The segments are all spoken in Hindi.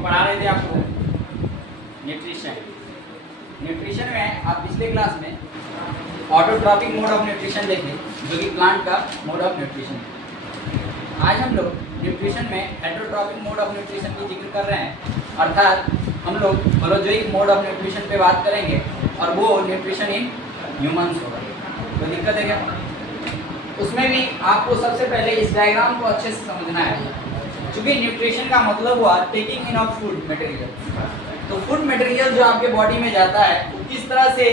हम पढ़ा रहे थे आपको न्यूट्रिशन। न्यूट्रिशन में आप पिछले क्लास में ऑटोट्रॉपिक मोड ऑफ न्यूट्रिशन देखे, जो कि प्लांट का मोड ऑफ न्यूट्रिशन है। आज हम लोग न्यूट्रिशन में हेटरोट्रॉपिक मोड ऑफ न्यूट्रिशन की जिक्र कर रहे हैं, अर्थात हम लोग होलोजोइक मोड ऑफ न्यूट्रिशन पे बात करेंगे और वो न्यूट्रिशन इन ह्यूमंस होगा। कोई दिक्कत है क्या? उसमें भी आपको सबसे पहले इस डायग्राम को अच्छे से समझना है, क्योंकि न्यूट्रिशन का मतलब हुआ taking in of food material. तो फूड मटेरियल जो आपके बॉडी में जाता है वो किस तरह से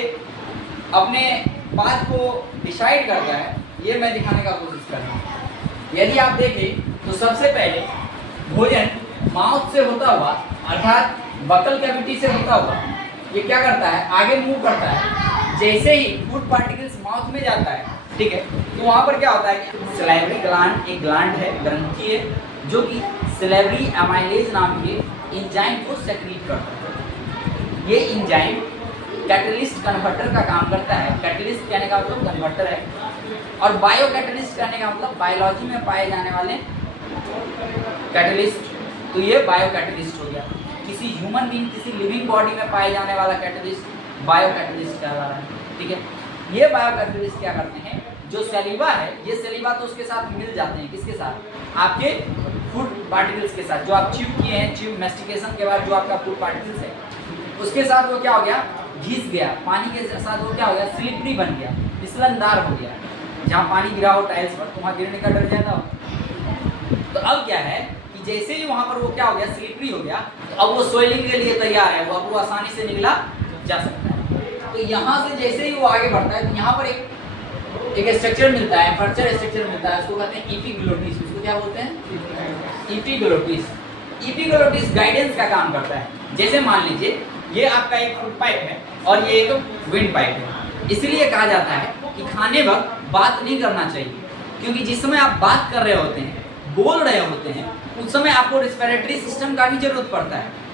अपने पाथ को डिसाइड करता है, ये मैं दिखाने का कोशिश कर रहा हूँ। यदि आप देखें तो सबसे पहले भोजन माउथ से होता हुआ, अर्थात बकल कैविटी से होता हुआ, ये क्या करता है, आगे मूव करता है। जैसे ही फूड पार्टिकल्स माउथ में जाता है, ठीक है, तो वहाँ पर क्या होता है कि सलाइवरी ग्लैंड, एक ग्लैंड है, ग्रंथि है, जो कि सलाइवरी एमाइलेज नाम के एंजाइम को सेक्रीट करता है। ये एंजाइम कैटलिस्ट कन्वर्टर का काम करता है। कैटलिस्ट कहने का मतलब कन्वर्टर है, और बायो कैटलिस्ट कहने का मतलब बायोलॉजी में पाए जाने वाले कैटलिस्ट। तो ये बायो कैटलिस्ट हो गया। किसी ह्यूमन बीइंग, किसी लिविंग बॉडी में पाए जाने वाला कैटलिस्ट बायो कैटलिस्ट कहला रहा है, ठीक है। ये बायो कैटलिस्ट क्या करते हैं, जो सलीवा है, ये सलीवा तो उसके साथ मिल जाते हैं, किसके साथ, आपके फूड पार्टिकल्स के साथ, जो आप च्यू किए हैं, च्यू मेस्टिकेशन के बाद जो आपका फूड पार्टिकल्स है, उसके साथ वो क्या हो गया, घिस गया। पानी के साथ वो क्या हो गया, स्लिपरी बन गया, फिसलनदार हो गया। जहाँ पानी गिरा हो टाइल्स पर तो वहाँ गिरने का डर ज्यादा हो। तो अब क्या है कि जैसे ही वहाँ पर वो क्या हो गया, स्लिपरी हो गया, तो अब वो सोइलिंग के लिए तैयार है, वो अब वो आसानी से निकला जा सकता है। तो यहाँ से जैसे ही वो आगे बढ़ता है तो यहाँ पर एक स्ट्रक्चर मिलता है, फर्चर स्ट्रक्चर मिलता है, उसको कहते हैं एपिग्लोटिस। उसको क्या बोलते हैं, एपिग्लोटिस। एपिग्लोटिस गाइडेंस का काम करता है। जैसे मान लीजिए ये आपका एक फूड पाइप है और ये एक विंड पाइप है। इसलिए कहा जाता है कि खाने वक्त बात नहीं करना चाहिए, क्योंकि जिस समय आप बात कर रहे होते हैं, बोल रहे होते हैं, उस समय आपको रिस्पिरेटरी सिस्टम का भी जरूरत पड़ता है।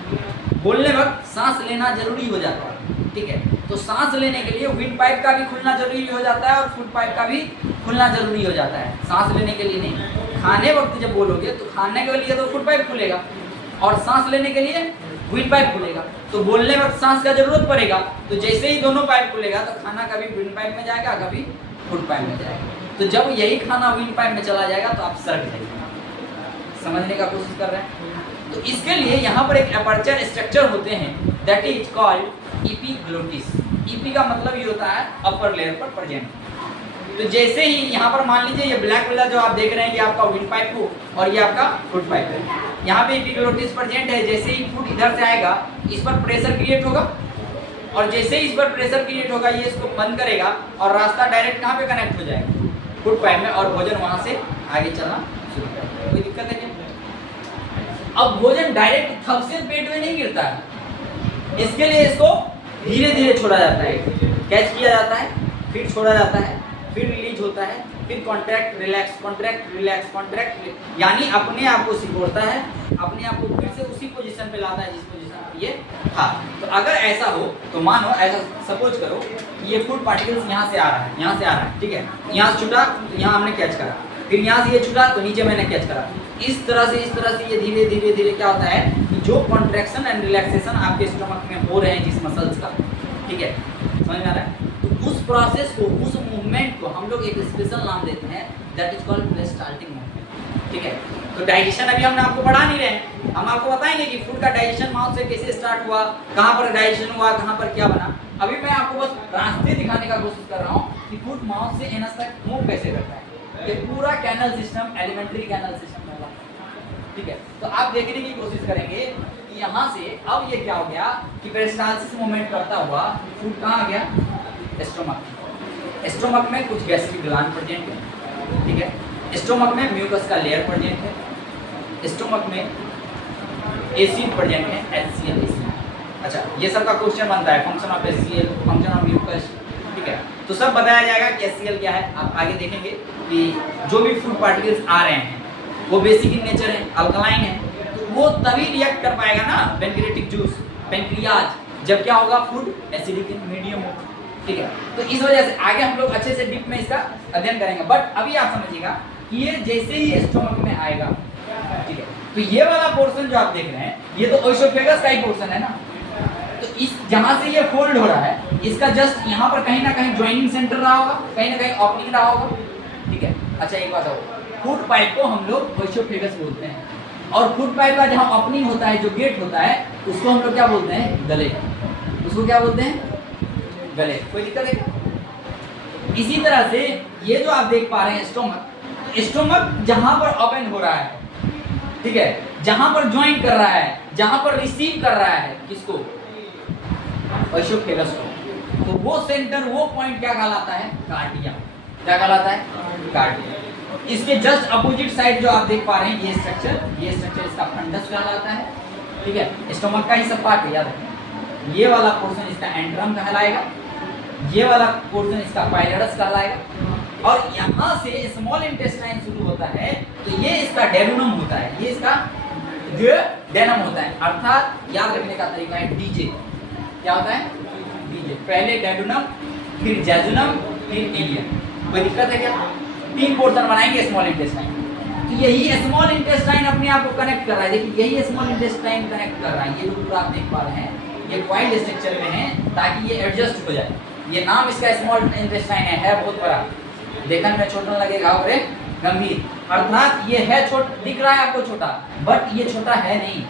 बोलने वक्त सांस लेना जरूरी हो जाता है, ठीक है। तो सांस लेने के लिए विंड पाइप का भी खुलना जरूरी हो जाता है और फूड पाइप का भी खुलना जरूरी हो जाता है। सांस लेने के लिए नहीं, खाने वक्त जब बोलोगे तो खाने के लिए तो फूड पाइप खुलेगा और सांस लेने के लिए विंड पाइप खुलेगा। तो बोलने वक्त सांस का जरूरत पड़ेगा, तो जैसे ही दोनों पाइप खुलेगा तो खाना कभी विंड पाइप में जाएगा, कभी फूड पाइप में जाएगा। तो जब यही खाना विंड पाइप में चला जाएगा तो आप सड़ जाएंगे। समझने का कोशिश कर रहे हैं? तो इसके लिए यहाँ पर एक अपर्चर स्ट्रक्चर होते हैं, that is called epiglottis. EP का मतलब ये होता है अपर लेयर पर प्रेजेंट। तो जैसे ही यहाँ पर मान लीजिए ये ब्लैक वाला जो आप देख रहे हैं, ये आपका विंड पाइप हो और ये आपका फूड पाइप है। यहाँ पे एपिग्लोटिस प्रेजेंट है। जैसे ही फूड इधर से आएगा, इस पर प्रेशर क्रिएट होगा, और जैसे ही इस पर प्रेशर क्रिएट होगा, ये इसको बंद करेगा और रास्ता डायरेक्ट कहाँ पे कनेक्ट हो जाएगा, फूड पाइप में, और भोजन वहाँ से आगे चलना शुरू करेगा। कोई दिक्कत है क्या? अब भोजन डायरेक्ट थप से पेट में नहीं गिरता है, इसके लिए इसको धीरे धीरे छोड़ा जाता है। कैच किया जाता है, फिर छोड़ा जाता है, फिर रिलीज होता है, फिर contract relax, contract relax, contract, यानी अपने आप को सिकोड़ता है, अपने आप को फिर से उसी पोजीशन पे लाता है जिस पोजीशन पे ये था। तो अगर ऐसा हो तो मानो, ऐसा सपोज करो कि ये फूड पार्टिकल्स यहाँ से आ रहा है, यहाँ से आ रहा है, ठीक है, यहाँ से छूटा तो यहाँ हमने कैच करा, फिर यहाँ से ये छूटा तो नीचे मैंने कैच करा। इस तरह से ये धीरे धीरे धीरे क्या होता है कि जो कॉन्ट्रैक्शन एंड रिलैक्सेशन आपके स्टमक में हो रहे हैं जिस मसल्स का, ठीक है, समझ में आ रहा है? तो उस प्रोसेस को, उस मूवमेंट को हम लोग एक स्पेशल नाम देते हैं, that is called peristaltic movement, ठीक है। तो डाइजेशन अभी हमने आपको पढ़ा नहीं रहे, हम आपको बताएंगे कि फूड का डाइजेशन माउथ से कैसे स्टार्ट हुआ, कहाँ पर डाइजेशन हुआ, कहाँ पर क्या बना। अभी मैं आपको बस रास्ते दिखाने का कोशिश कर रहा हूँ कि फूड माउथ से एनस तक मूव कैसे करता है। ये पूरा canal system, alimentary canal system होगा, ठीक है। तो आप देखने की कोशिश करेंगे कि यहाँ से अब ये क्या हो गया कि पेरिस्टाल्सिस मूवमेंट करता हुआ फूड कहाँ आ गया, स्टोमक। स्टोमक में कुछ गैस्ट्रिक ग्लैंड प्रेजेंट है, ठीक है। स्टोमक में म्यूकस का लेयर प्रेजेंट है। स्टोमक में एसिड प्रेजेंट है, HCl एसिड। अच्छा, ये सब का क्वेश्चन बनता है, function of HCl, function of mucus, ठीक है। तो सब बताया जाएगा कि HCl क्या है। आप आगे देखेंगे कि जो भी फूड पार्टिकल्स आ रहे हैं वो बेसिक इन नेचर है, अल्कलाइन है, तो वो तभी रिएक्ट कर पाएगा ना पेनक्रियाटिक जूस, पेनक्रियाज, जब क्या होगा, फूड एसिडिक इन मीडियम हो, ठीक है। तो इस वजह से आगे हम लोग अच्छे से डीप में इसका अध्ययन करेंगे, बट अभी आप समझिएगा कि ये जैसे ही स्टोमक में आएगा, ठीक है, तो ये वाला पोर्शन जो आप देख रहे हैं, ये तो ओइसोफेगस का ही पोर्शन है ना। तो इस जहां से ये फोल्ड हो रहा है, इसका जस्ट यहाँ पर कहीं ना कहीं ज्वाइनिंग सेंटर रहा होगा, कहीं ना कहीं ओपनिंग रहा होगा, ठीक है। अच्छा एक बात और, फूड पाइप को हम लोग ओइसोफेगस बोलते हैं, और फूड पाइप का जहाँ ओपनिंग होता है, जो गेट होता है, उसको हम लोग क्या बोलते हैं, गले। उसको क्या बोलते हैं, गले। कोई दिक्कत है? इसी तरह से ये जो आप देख पा रहे हैं स्टोमक, स्टोमक जहां पर ओपन हो रहा है, ठीक है, जहां पर ज्वाइन कर रहा है, जहां पर रिसीव कर रहा है, किसको, ओइसोफेगस को, तो वो सेंटर, वो पॉइंट क्या कहलाता है, कार्डिया। क्या कहलाता है, कार्डिया। इसके जस्ट अपोजिट साइड जो आप देख पा रहे हैं, ये स्ट्रक्चर इसका फंडस कहलाता है, ठीक है। स्टोमक का ही सब पार्ट है, याद रखें। ये वाला पोर्शन इसका एंट्रम कहलाएगा, ये वाला पोर्शन इसका पाइलोरस कहलाएगा, और यहाँ से स्मॉल इंटेस्टाइन शुरू होता है, तो ये इसका डेनुनम होता है, ये इसका डेनम होता है। अर्थात याद रखने का तरीका है डीजे। क्या होता है, डीजे। पहले डेनुनम, फिर जेजुनम, फिर इलियम। कोई दिक्कत है क्या? 3 पोर्शन बनाएंगे स्मॉल इंटेस्टाइन। तो यही स्मॉल इंटेस्टाइन अपने आप को कनेक्ट कर रहा है। देखिए यही स्मॉल इंटेस्टाइन कनेक्ट कर रहा है। ये जो पूरा आप देख पा रहे हैं, ये कॉइल्ड स्ट्रक्चर में है, ताकि ये एडजस्ट हो जाए। ये नाम इसका स्मॉल इंटेस्टाइन है बहुत बड़ा, देखने में छोटा लगेगा और गंभीर, अर्थात ये है छोटा, दिख रहा है आपको छोटा, बट ये छोटा है नहीं।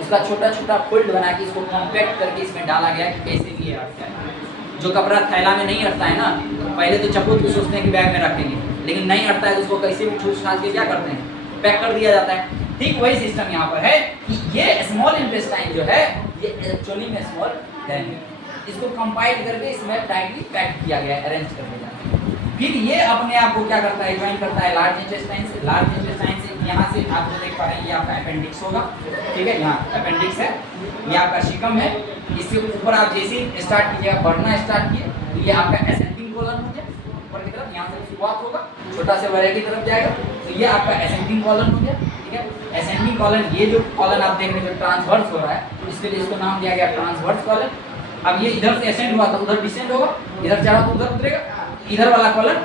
उसका छोटा छोटा फोल्ड बना के इसको कॉम्पैक्ट करके इसमें डाला गया कि कैसे भी ये अटता है। जो कपड़ा थैला में नहीं अटता है ना, तो पहले तो चपोत को सोचते हैं कि बैग में रखेंगे, लेकिन नहीं अटता है तो उसको कैसे भी ठूस ठास के क्या करते हैं, पैक कर दिया जाता है। ठीक वही सिस्टम यहाँ पर है कि ये स्मॉल इंटेस्टाइन जो है, ये एक्चुअली में स्मॉल है, इसको कंपाइल करके इसमें टाइटली पैक किया गया है, अरेंज कर दिया गया है। फिर ये अपने आप को क्या करता है, ज्वाइन करता है लार्ज इंटेस्टाइन से। लार्ज इंटेस्टाइन से यहाँ से आप जो देख पा रहे हैं, ये आपका अपेंडिक्स होगा, ठीक है, यहाँ अपेंडिक्स है, ये आपका शिकम है। इसके ऊपर आप जैसे स्टार्ट कीजिएगा, बढ़ना स्टार्ट किए, तो ये आपका एसेंडिंग कॉलन हो गया, ऊपर की तरफ, यहाँ से शुरुआत होगा, छोटा से बड़े की तरफ जाएगा, तो ये आपका एसेंडिंग कॉलन हो गया, ठीक है। एसेंडिंग कॉलन, ये जो कॉलन आप देख रहे हैं जो ट्रांसवर्स हो रहा है, इसके लिए इसको नाम दिया गया ट्रांसवर्स कॉलन। अब ये इधर से असेंड हुआ तो उधर डिसेंड होगा, इधर चढ़ा तो उधर उतरेगा। इधर वाला colon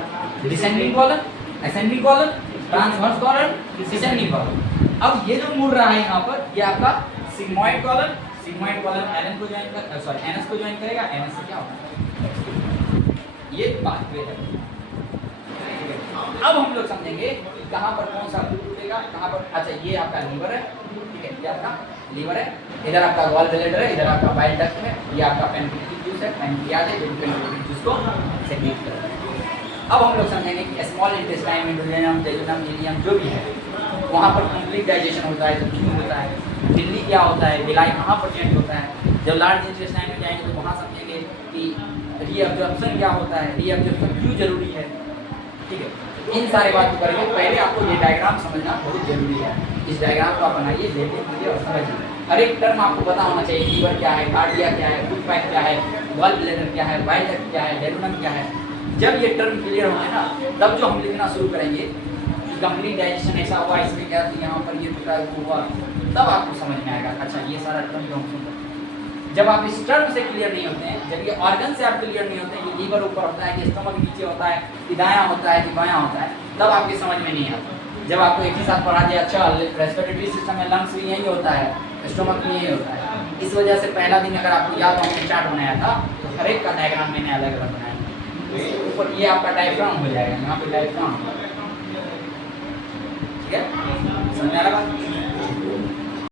descending colon, ascending colon, transverse colon, descending colon. अब ये जो मुड़ रहा है यहाँ पर, ये आपका sigmoid colon. Sigmoid colon NS को ज्वाइन कर, सॉरी एनएस को ज्वाइन करेगा। एनएस से क्या होता है, ये पाथवे है। अब हम लोग समझेंगे कि कहाँ पर कौन सा फ्लूइड टूटेगा, कहाँ पर। अच्छा ये आपका लीवर है, ठीक है, ये आपका लीवर है, इधर आपका गॉल ब्लैडर है, इधर आपका बाइल डक्ट है, ये आपका पैनक्रियाटिक जूस है, पैनक्रियाज है, जो पैनक्रियाटिक जूस को सेक्रेट करता है। अब हम लोग समझेंगे कि स्मॉल इंटेस्टाइन में डुडेनम, जेजुनम, इलियम जो भी है, वहाँ पर कंप्लीट डाइजेशन होता है, तो क्यों होता है, दिल्ली क्या होता है, बिलाई कहाँ पर जेंट होता है। जब लार्ज इंटेस्टाइन में जाएंगे तो वहाँ समझेंगे कि रीअब्जॉर्प्शन क्या होता है, रीअब्जॉर्प्शन क्यों जरूरी है, ठीक है। इन सारे बात को करेंगे। पहले आपको ये डायग्राम समझना बहुत जरूरी है। इस डायग्राम को आप बनाइए, देखिए, कीजिए और समझिए। हर एक टर्म आपको पता होना चाहिए, लीवर क्या है, कार्डिया क्या है, फूड पाइप क्या है, गॉल ब्लैडर क्या है, बाइल डक्ट क्या है, डेनुनम क्या है। जब ये टर्म क्लियर होंगे ना, तब जो हम लिखना शुरू करेंगे कि कंप्लीट डाइजेशन ऐसा हुआ, इसमें क्या, यहाँ पर ये टूटा हुआ, तब आपको समझ में आएगा अच्छा ये सारा टर्म जो हम सुनते हैं। जब आप इस टर्म से क्लियर नहीं होते हैं, जब ये ऑर्गन से आप क्लियर नहीं होते हैं, ये लीवर ऊपर होता है कि स्टमक नीचे होता है कि दायां होता है कि बायां होता है, तब आपकी समझ में नहीं आता। जब आपको एक ही साथ पढ़ा दिया, अच्छा रेस्पिरेटरी सिस्टम में लंग्स भी यही होता है, स्टमक भी यही होता है, इस वजह से पहला दिन अगर आपको याद हो, हमने चार्ट बनाया था, तो हर एक का डायग्राम मैंने अलग अलग बनाया। ऊपर ये आपका डायफ्राम हो जाएगा, यहाँ पे डायफ्राम, ठीक है, समझ आ रहा है बात।